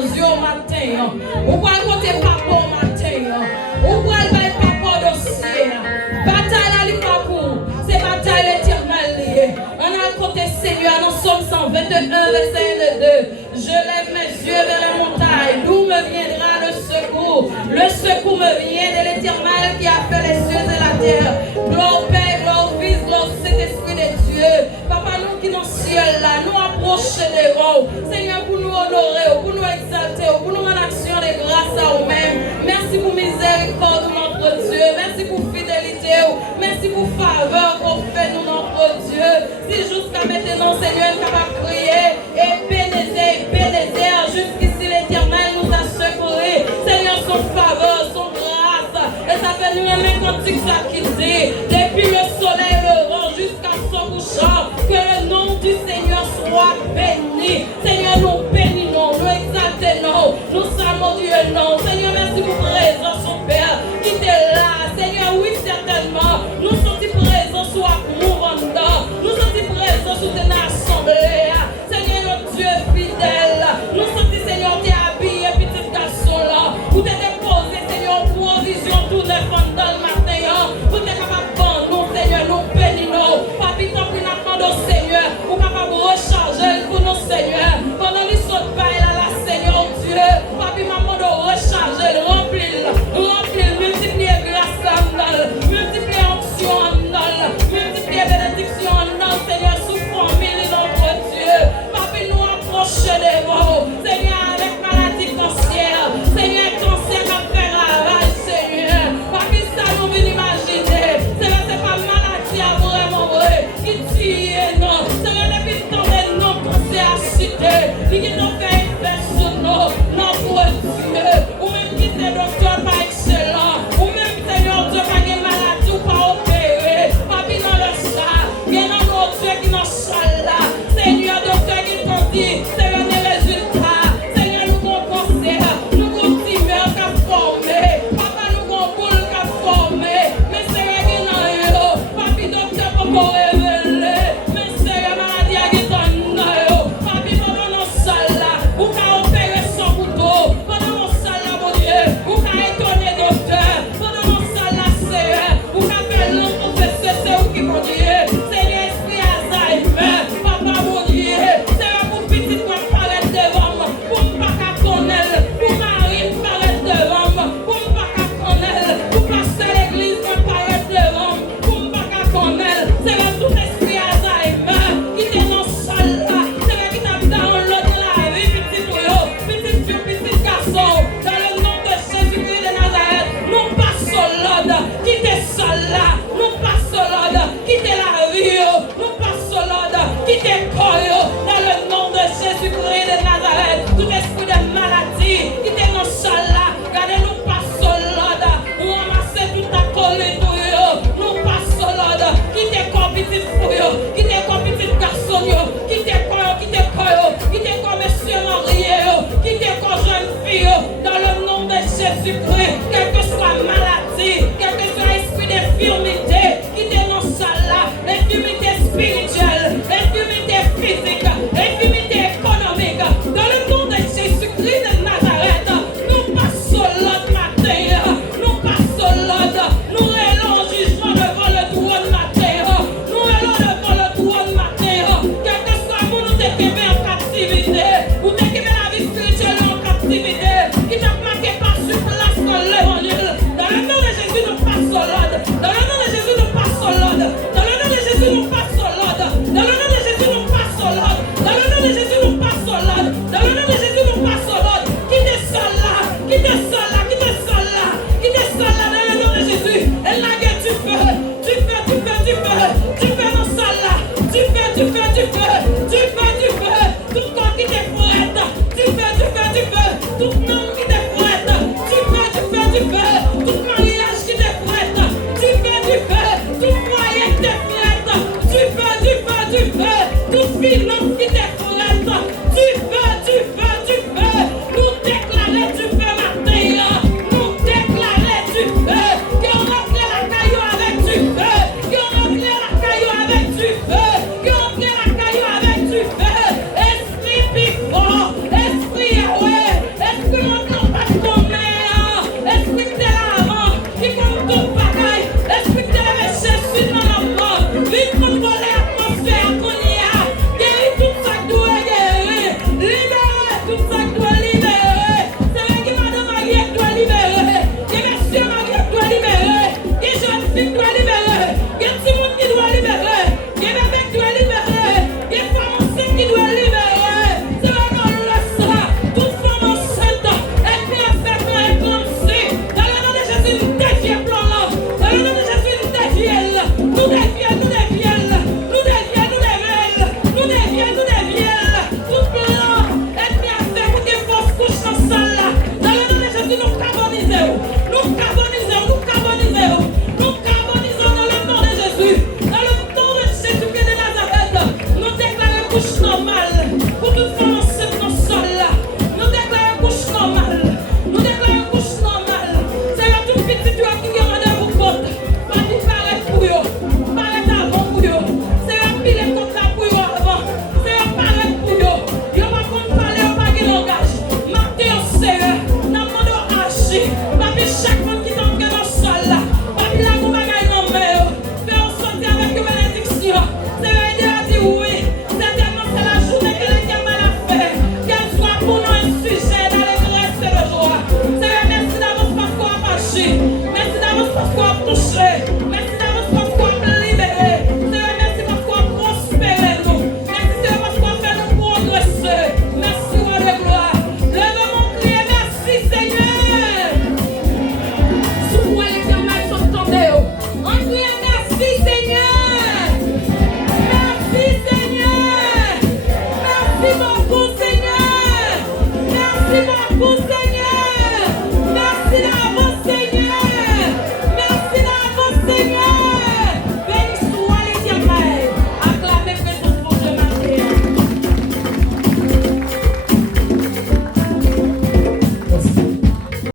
dans yeux au matin. Ou pour le côté papa au matin. Ou pour le papa dossier. Bataille à l'ipapou. C'est bataille l'éternel. On a le côté Seigneur dans Somme 121, verset 1 et 2. Je lève mes yeux vers la montagne. D'où me viendra le secours? Le secours me vient de l'éternel qui a fait les cieux et la terre. Gloire au Père, gloire au Fils, gloire au Saint-Esprit de Dieu. Papa, nous qui dans le ciel là, nous approchons de vous. Seigneur, pour nous honorer, pour nous exalter, pour nous rendre action de grâce à vous-même. Merci pour miséricorde, notre Dieu. Merci pour fidélité. Merci pour faveur qu'on fait, nous, notre Dieu. Si jusqu'à maintenant, Seigneur, est capable de crier et pénétrer, jusqu'ici l'éternel nous a secourus. Seigneur, son faveur, son grâce. Et ça fait nous aimer quand tu ça qui dit, depuis le soleil levant jusqu'à son couchant, que le nom du Seigneur soit béni. Seigneur, nous bénissons, nous exaltons, nous savons Dieu, non. Seigneur, merci pour présence, son Père, qui est là. Seigneur, oui, certainement, nous sommes présents soit mouvant dedans, nous sommes présents sous une assemblée. Seigneur, notre Dieu fidèle, nous sommes, Seigneur, t'es habillé, petit garçon là, pour te déposer, Seigneur, provision tout le fond dans le matin, pour te capable de nous, Seigneur, nous bénissons. Papi, tant pis, nous Seigneur, pour capable de recharger pour nous, Seigneur, pendant les sauts de là, Seigneur, Dieu, papi, maman, de recharger, remplir, multiplier grâce en nous, multiplier onction en nous, multiplier bénédiction en nous, Seigneur, sous famille, notre Dieu, papi, nous approcher de vous, Seigneur, avec maladie cancer, Seigneur, cancer qui fait ravage, Seigneur, papi, ça nous vient imaginer, Seigneur, c'est pas maladie à vraiment vrai, qui tue, non, Seigneur, depuis le temps de non, cancer à cité, qui nous fait effet sur nous, notre Dieu, ou même qui est docteur pas excellent, ou même, Seigneur, Dieu, pas de maladie ou pas opéré, papi, dans le sang, bien dans notre Dieu qui dans salle là, Seigneur, docteur qui te dit, Seigneur, des résultats, Seigneur, nous avons pensé, nous avons timeur qui a formé, papa, nous avons boule qui a formé, mais Seigneur, qui dans yo, papi, docteur, pour révéler, mais Seigneur, maladie qui dans yo, papi, pendant nos salles là, va pousser